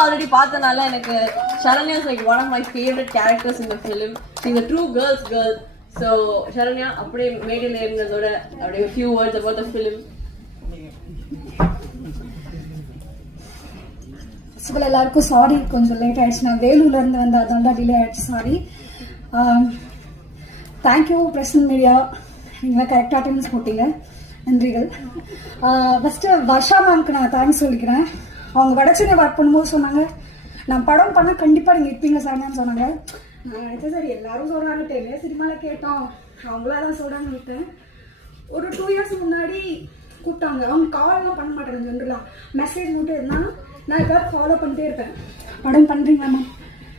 already பார்த்தனால எனக்கு Sharanya is like one of my favorite characters in the film. She's a true girl's girl. So Sharanya அப்படியே மேடையில இருந்ததோட அப்படியே a few words about the film. First எல்லாருக்கும் sorry, கொஞ்சம் late ஆயிடுச்சு. நான் வேலூர்ல இருந்து வந்த அதனால டிலே ஆயிடுச்சு, சாரி. தேங்க்யூ பிரசன்ட் மீடியா, நீங்களாம் கரெக்டாக அட்டெண்டன்ஸ் போட்டீங்க, நன்றிகள். ஃபஸ்ட்டு வர்ஷா மேம்க்கு நான் தேங்க்ஸ் சொல்லிக்கிறேன். அவங்க வடச்சென்னை ஒர்க் பண்ணும்போது சொன்னாங்க, நான் படம் பண்ணால் கண்டிப்பாக நீங்கள் இருப்பீங்க சார்னான்னு சொன்னாங்க. நான் நினைச்சேன் சரி எல்லாரும் சொல்கிறாங்க, டெல்லியே சினிமாவில் கேட்டோம், அவங்களா தான் சொல்கிறான்னு விட்டேன். ஒரு 2 years முன்னாடி கூப்பிட்டாங்க. அவங்க கால்லாம் பண்ண மாட்டாங்க, ஜென்ரலாக மெசேஜ் மட்டும் இருந்தால் நான் எதாவது ஃபாலோ பண்ணிட்டே இருப்பேன். படம் பண்ணுறீங்களாம்மா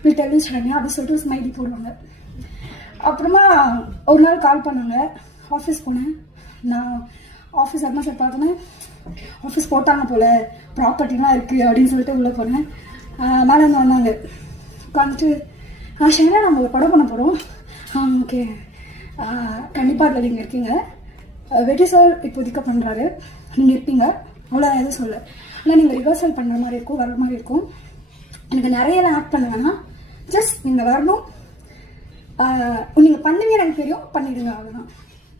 வீட்டு எழுதிச்சாங்க அப்படி சொல்லிட்டு ஸ்மைலி போடுவாங்க. அப்புறமா ஒரு நாள் கால் பண்ணாங்க, ஆஃபீஸ் போனேன். நான் ஆஃபீஸ் அட்மாஸ்டர் பார்த்தோன்னே ஆஃபீஸ் போட்டாங்க போல், ப்ராப்பர்ட்டிலாம் இருக்குது அப்படின்னு சொல்லிட்டு உள்ளே போனேன். மேலே இருந்து வந்தாங்க, உட்காந்துட்டு ஷேனா நம்ம ஒரு படம் பண்ண போகிறோம். ஓகே, கண்டிப்பாக அதில் நீங்கள் இருக்கீங்க. வெற்றி சார் இப்போதைக்கு பண்ணுறாரு, நீங்கள் இருப்பீங்க, அவ்வளோ எதுவும் சொல்ல. ஆனால் நீங்கள் ரிஹர்சல் பண்ணுற மாதிரி இருக்கும், வர மாதிரி இருக்கும். எனக்கு நிறையலாம் ஆக்ட் பண்ண வேணாம், ஜஸ்ட் நீங்கள் வரணும். நீங்கள் பண்ணுவீங்க எனக்கு தெரியும், பண்ணிவிடுங்க, அவ்வளோதான்.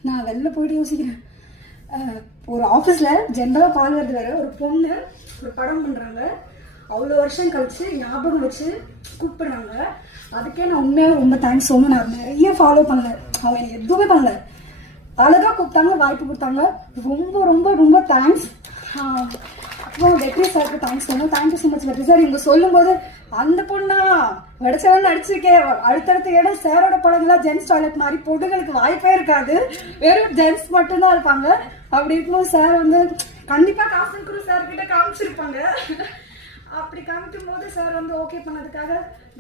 நான் வெளில போய்ட்டு யோசிக்கிறேன். ஒரு ஆஃபீஸில் ஜென்ரலாக கால் வருது வேறு, ஒரு பொண்ணு ஒரு படம் பண்ணுறாங்க, அவ்வளோ வருஷம் கழிச்சு ஞாபகம் வச்சு கூப்பிடுறாங்க. அதுக்கே நான் உண்மையாக ரொம்ப தேங்க்ஸ் சொல்லணும். நான் நிறைய ஃபாலோ பண்ணல, அவங்க எனக்கு எதுவுமே பண்ணல, அழகாக கூப்பிட்டாங்க, வாய்ப்பு கொடுத்தாங்க. ரொம்ப ரொம்ப ரொம்ப தேங்க்ஸ். அப்புறம் வெற்றி சாருக்கு தேங்க்ஸ் சொல்லணும். தேங்க்யூ ஸோ மச் வெற்றி சார். இங்கே சொல்லும்போது அந்த பொண்ணா வடிச்சவன் நடிச்சிருக்கேன், அடுத்தடுத்த இடம் சாரோட படங்கள்லாம் ஜென்ஸ் டாய்லெட் மாதிரி, பொண்ணுங்களுக்கு வாய்ப்பே இருக்காது, வெறும் ஜென்ஸ் மட்டும்தான் இருப்பாங்க. அப்படி இருக்கும்போது சார் வந்து கண்டிப்பாக காசன் குரு சார்கிட்ட காமிச்சிருப்பாங்க. அப்படி காமிக்கும் போது சார் வந்து ஓகே பண்ணதுக்காக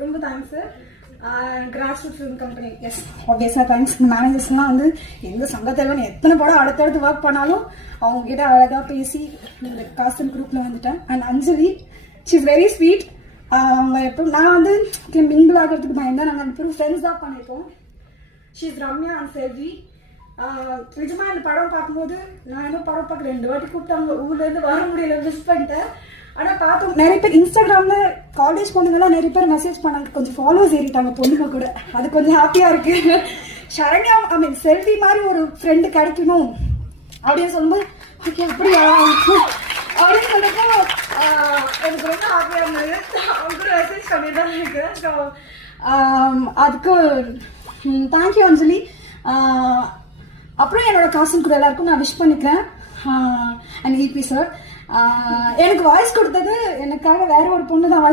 ரொம்ப thanks sir. Cross route film company, yes okay sir, thanks. மேனேஜர்ஸ்லாம் வந்து எங்கள் சங்கத்தில் எத்தனை படம் அடுத்தடுத்து ஒர்க் பண்ணாலும் அவங்ககிட்ட அழகாக பேசி இந்த காஸ்டன் குரூப்பில் வந்துட்டேன். And Anjali, she is very sweet. அவங்க எப்போ நான் வந்து மிங்கிள் ஆகிறதுக்கு பயந்தேன், நாங்கள் 2 பேரும் ஃப்ரெண்ட்ஸ் தான் பண்ணியிருக்கோம். ஷி இஸ் ரம்யா அண்ட் செல்வி. நிஜமாக இந்த படம் பார்க்கும்போது நான் இன்னும் படம் பார்க்க 2 வாட்டி கூப்பிட்டாங்க, ஊர்லேருந்து வர முடியல, மிஸ் பண்ணிட்டேன். ஆனால் பார்த்தோம் நிறைய பேர் இன்ஸ்டாகிராமில் காலேஜ் பொண்ணுங்கெல்லாம் நிறைய பேர் மெசேஜ் பண்ணாங்க, கொஞ்சம் ஃபாலோவர்ஸ் ஏறிட்டாங்க பொண்ணுங்க கூட, அது கொஞ்சம் ஹாப்பியாக இருக்குது. ஷரண்யா ஐ மீன் செல்வி மாதிரி ஒரு ஃப்ரெண்டு கிடைக்கணும் அப்படின்னு சொல்லும்போது ஓகே அப்படியா அப்படின்னு சொல்லிட்டு எனக்கு ரொம்ப ஹாப்பியாக இருந்தது. அவங்க கூட மெசேஜ் பண்ணிட்டு எனக்கு. ஸோ அதுக்கு தேங்க்யூ அஞ்சலி. அப்புறம் என்னோட காசன் கூட எல்லாருக்கும் நான் விஷ் பண்ணிக்கிறேன். அண்ட் ஈபி சார் எனக்கு வாய்ஸ் கொடுத்தது, எனக்காக வேற ஒரு பொண்ணு தான் வாய்ஸ்